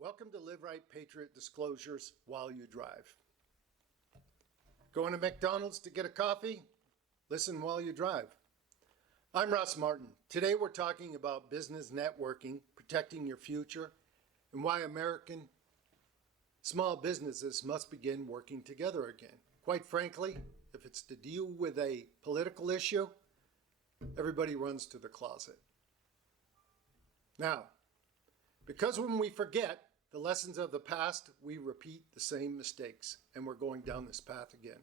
welcome to LivRIGHT Patriot Disclosures while you drive. Going to McDonald's to get a coffee? Listen while you drive. I'm Russ Martin. Today we're talking about business networking, protecting your future, and why American small businesses must begin working together again. Quite frankly, if it's to deal with a political issue, everybody runs to the closet. Now, because when we forget the lessons of the past, we repeat the same mistakes, and we're going down this path again.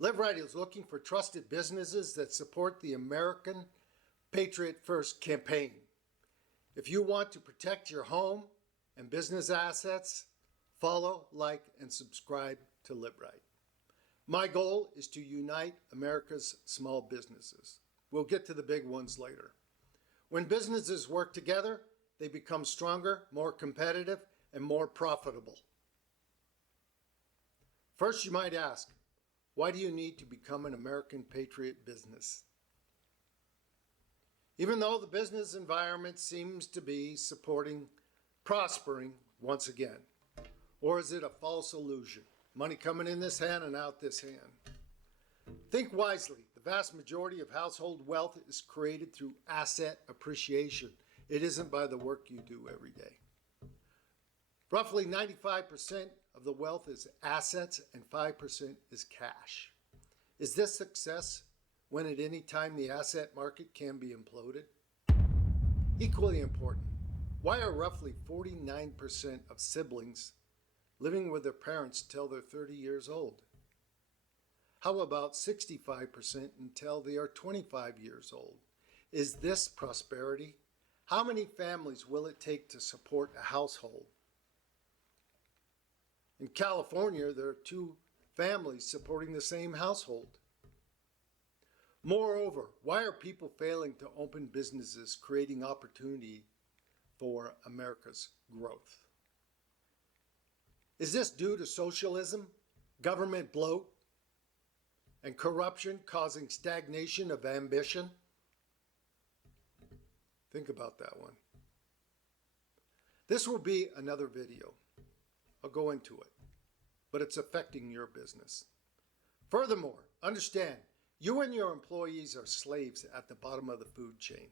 LivRIGHT is looking for trusted businesses that support the American Patriot First campaign. If you want to protect your home and business assets, follow, like, and subscribe to LivRIGHT. My goal is to unite America's small businesses. We'll get to the big ones later. When businesses work together, they become stronger, more competitive, and more profitable. First, you might ask, why do you need to become an American Patriot business? Even though the business environment seems to be prospering once again, or is it a false illusion? Money coming in this hand and out this hand. Think wisely. The vast majority of household wealth is created through asset appreciation. It isn't by the work you do every day. Roughly 95% of the wealth is assets and 5% is cash. Is this success when at any time the asset market can be imploded? Equally important, why are roughly 49% of siblings living with their parents till they're 30 years old? How about 65% until they are 25 years old? Is this prosperity? How many families will it take to support a household? In California, there are 2 families supporting the same household. Moreover, why are people failing to open businesses, creating opportunity for America's growth? Is this due to socialism, government bloat, and corruption causing stagnation of ambition? Think about that one. This will be another video. I'll go into it, but it's affecting your business. Furthermore, understand, you and your employees are slaves at the bottom of the food chain.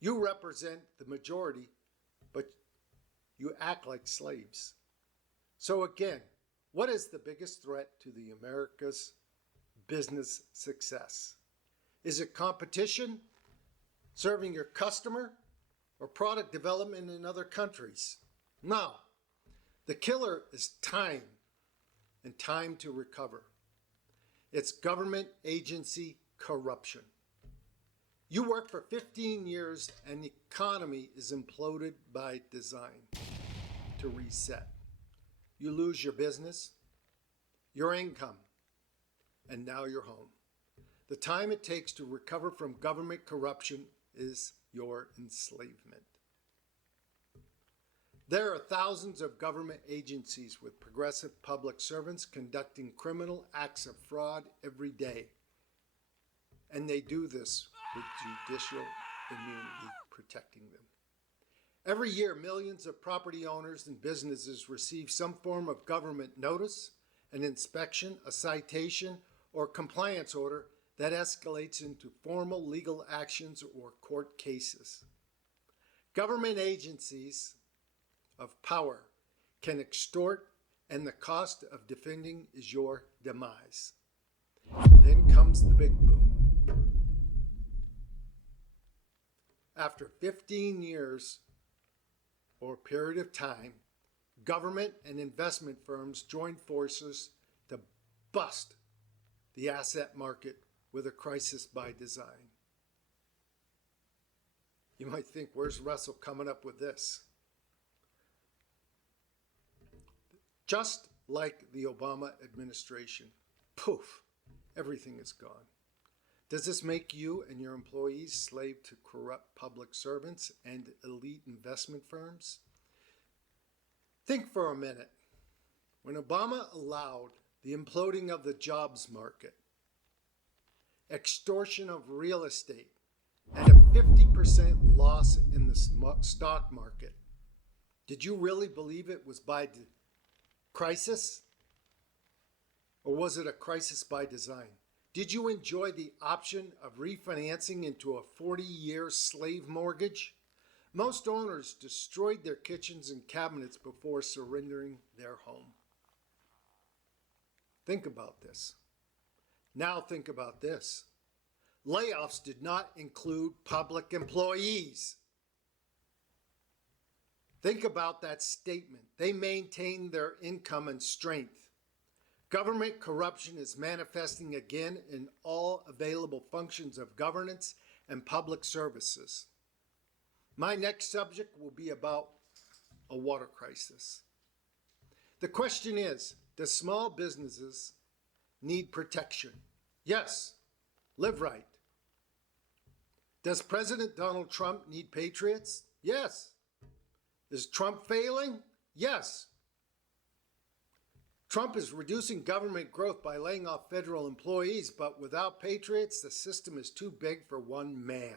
You represent the majority, but you act like slaves. So again, what is the biggest threat to the America's business success? Is it competition, serving your customer, or product development in other countries? No. The killer is time, and time to recover. It's government agency corruption. You work for 15 years and the economy is imploded by design to reset. You lose your business, your income, and now you're home. The time it takes to recover from government corruption is your enslavement. There are thousands of government agencies with progressive public servants conducting criminal acts of fraud every day. And they do this with judicial immunity protecting them. Every year, millions of property owners and businesses receive some form of government notice, an inspection, a citation, or compliance order that escalates into formal legal actions or court cases. Government agencies of power can extort, and the cost of defending is your demise. Then comes the big boom. After 15 years or a period of time, government and investment firms join forces to bust the asset market with a crisis by design. You might think, where's Russell coming up with this? Just like the Obama administration, poof, everything is gone. Does this make you and your employees slave to corrupt public servants and elite investment firms? Think for a minute. When Obama allowed the imploding of the jobs market, extortion of real estate, and a 50% loss in the stock market, Did you really believe it was by crisis? Or was it a crisis by design? Did you enjoy the option of refinancing into a 40-year slave mortgage? Most owners destroyed their kitchens and cabinets before surrendering their home. Think about this. Now think about this. Layoffs did not include public employees. Think about that statement. They maintained their income and strength. Government corruption is manifesting again in all available functions of governance and public services. My next subject will be about a water crisis. The question is, do small businesses need protection? Yes. Live right. Does President Donald Trump need patriots? Yes. Is Trump failing? Yes. Trump is reducing government growth by laying off federal employees, but without patriots, the system is too big for one man.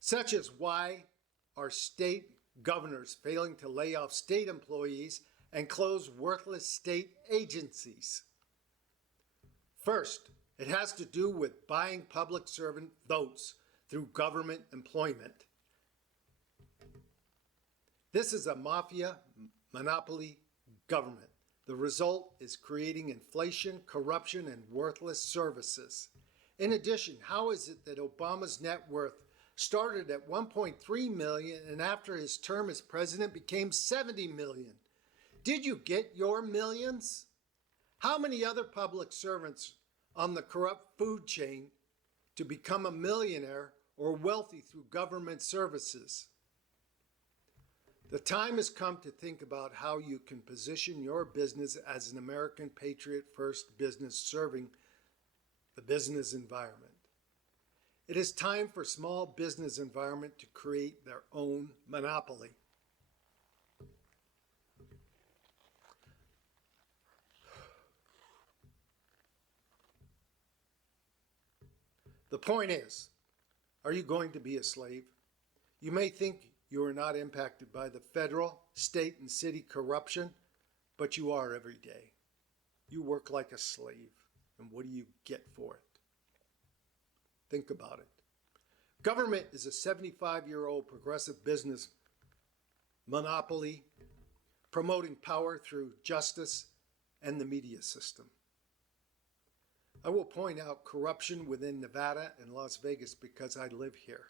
Such is why are state governors failing to lay off state employees and close worthless state agencies. First, it has to do with buying public servant votes through government employment. This is a mafia monopoly government. The result is creating inflation, corruption, and worthless services. In addition, how is it that Obama's net worth started at 1.3 million and after his term as president became 70 million? Did you get your millions? How many other public servants on the corrupt food chain to become a millionaire or wealthy through government services? The time has come to think about how you can position your business as an American Patriot First business serving the business environment. It is time for small business environment to create their own monopoly. The point is, are you going to be a slave? You may think you are not impacted by the federal, state, and city corruption, but you are every day. You work like a slave, and what do you get for it? Think about it. Government is a 75-year-old progressive business monopoly promoting power through justice and the media system. I will point out corruption within Nevada and Las Vegas because I live here.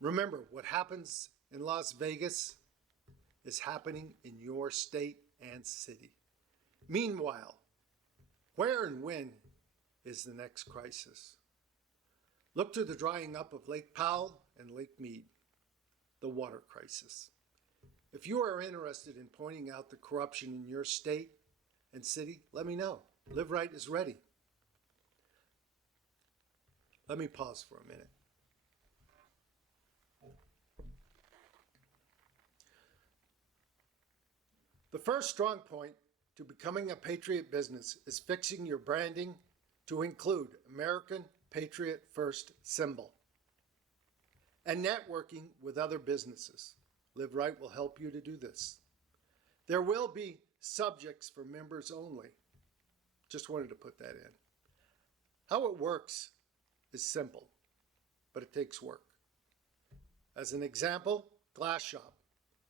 Remember, what happens in Las Vegas is happening in your state and city. Meanwhile, where and when is the next crisis? Look to the drying up of Lake Powell and Lake Mead, the water crisis. If you are interested in pointing out the corruption in your state and city, let me know. LivRIGHT is ready. Let me pause for a minute. The first strong point to becoming a Patriot business is fixing your branding to include American Patriot First symbol and networking with other businesses. LivRIGHT will help you to do this. There will be subjects for members only. Just wanted to put that in. How it works is simple, but it takes work. As an example, Glass Shop,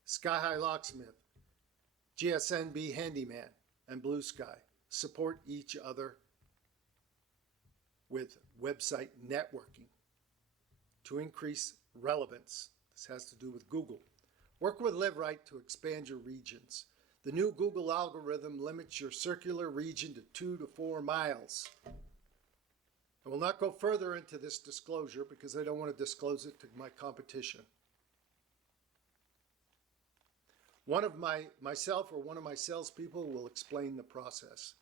Sky High Locksmith, GSNB Handyman, and Blue Sky support each other with website networking to increase relevance. This has to do with Google. Work with LivRIGHT to expand your regions. The new Google algorithm limits your circular region to 2 to 4 miles. I will not go further into this disclosure because I don't want to disclose it to my competition. Myself or one of my salespeople will explain the process.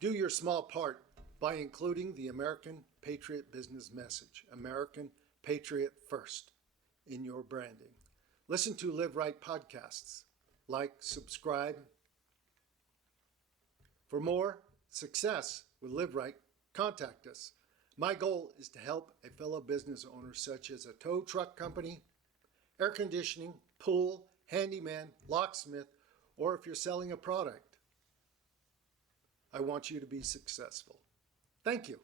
Do your small part by including the American Patriot business message, American Patriot First, in your branding. Listen to LivRIGHT podcasts. Like, subscribe. For more success with LivRIGHT, contact us. My goal is to help a fellow business owner such as a tow truck company, air conditioning, pool, handyman, locksmith, or if you're selling a product. I want you to be successful. Thank you.